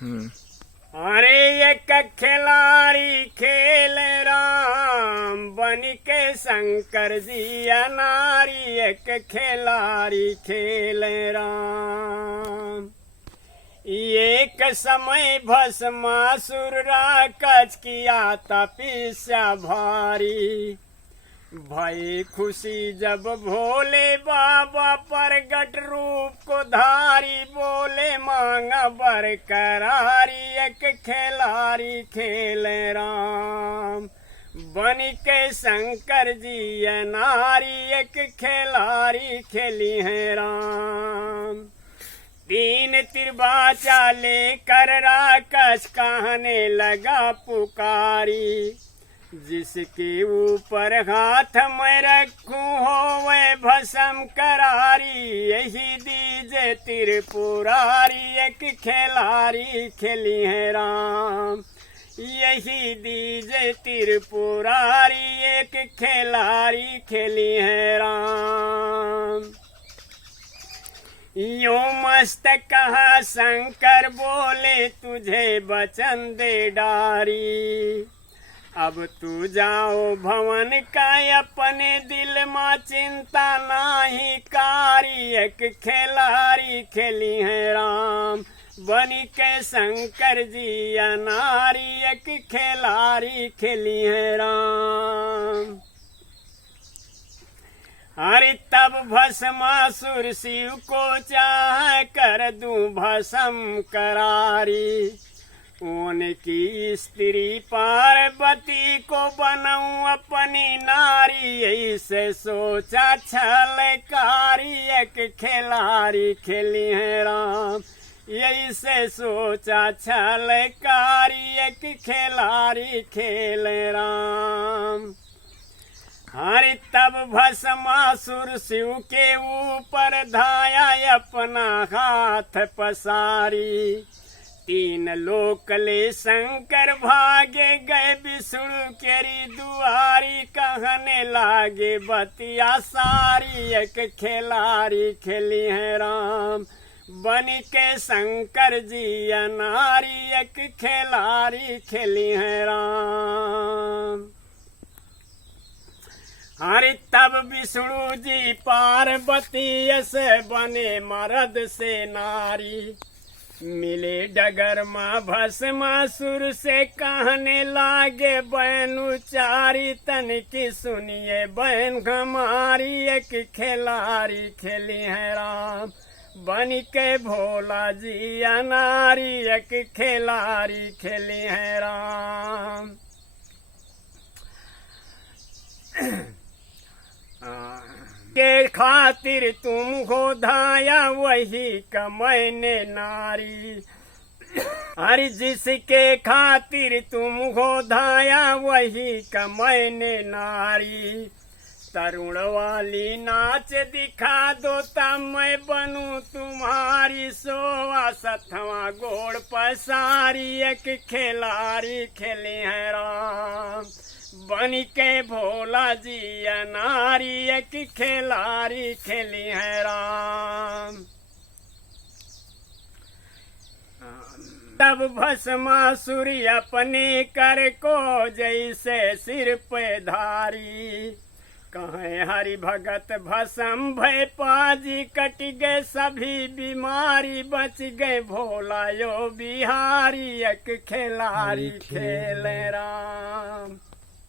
अरे एक खिलाड़ी खेल राम बन के शंकर जी अनारी, एक खिलाड़ी खेल राम। एक समय भस्मासुर राक्षस किया तपस्या भारी, भई खुशी जब भोले बाबा प्रगट रूप को धारी, बोले मांगा बरकरारी, एक खिलाड़ी खेल राम बन के शंकर जी अनारी, एक खिलाड़ी खेली है राम। तीन तिरबाचा लेकर राक्षस कहने लगा पुकारी, जिसके ऊपर हाथ मैं रखूं हो वह भस्म करारी, यही दीजे त्रिपुरारी, एक खिलाड़ी खेली है राम। यही दीजे त्रिपुरारी, एक खिलाड़ी खेली है राम। यो मस्त कहा शंकर बोले तुझे वचन दे डारी, अब तू जाओ भवन का अपने दिल में चिंता नाही कारी, एक खिलाड़ी खेली है राम बनी के शंकर जी अनारी, एक खिलाड़ी खेली है राम। अरे तब भस्मासुर शिव को चाह कर दूं भस्म करारी, उनकी स्त्री पार्वती को बनाऊं अपनी नारी, ऐसे सोचा छलकारी, एक खिलाड़ी खेली है राम। ऐसे सोचा छलकारी, एक खिलाड़ी खेल राम। हरि तब भस्मासुर शिव के ऊपर धाया अपना हाथ पसारी, तीन लोक ले शंकर भागे गए विष्णु केरी दुआरी, कहने लागे बतिया सारी, एक खिलाड़ी खेली है राम बनी के शंकर जी अनारी, एक खिलाड़ी खेली है राम। हरि तब विष्णु जी पार्वती से बने मर्द से नारी, मिले डगर माँ भस्मासुर से कहने लागे बहनु चारी, तन की सुनिए बहन हमारी, एक खिलाड़ी खेली है राम बन के भोला जी अनारी, एक खिलाड़ी खेली है राम। के खातिर तुम हो धाया वही का मैंने नारी, अरे जिसके खातिर तुम हो धाया वही का मैंने नारी, तरुण वाली नाच दिखा दो तब मैं बनूं तुम्हारी, सोवा सतवा गोड़ पसारी, एक खिलाड़ी खेली है राम बन के भोला जी अनारी, एक खिलाड़ी खेली है राम। तब भस्मासुर अपने कर को जैसे सिर पे धारी, कहें हरि भगत भस्म भय पाजी, कट गए सभी बीमारी, बच गए भोला यो बिहारी, एक खिलाड़ी खेल राम।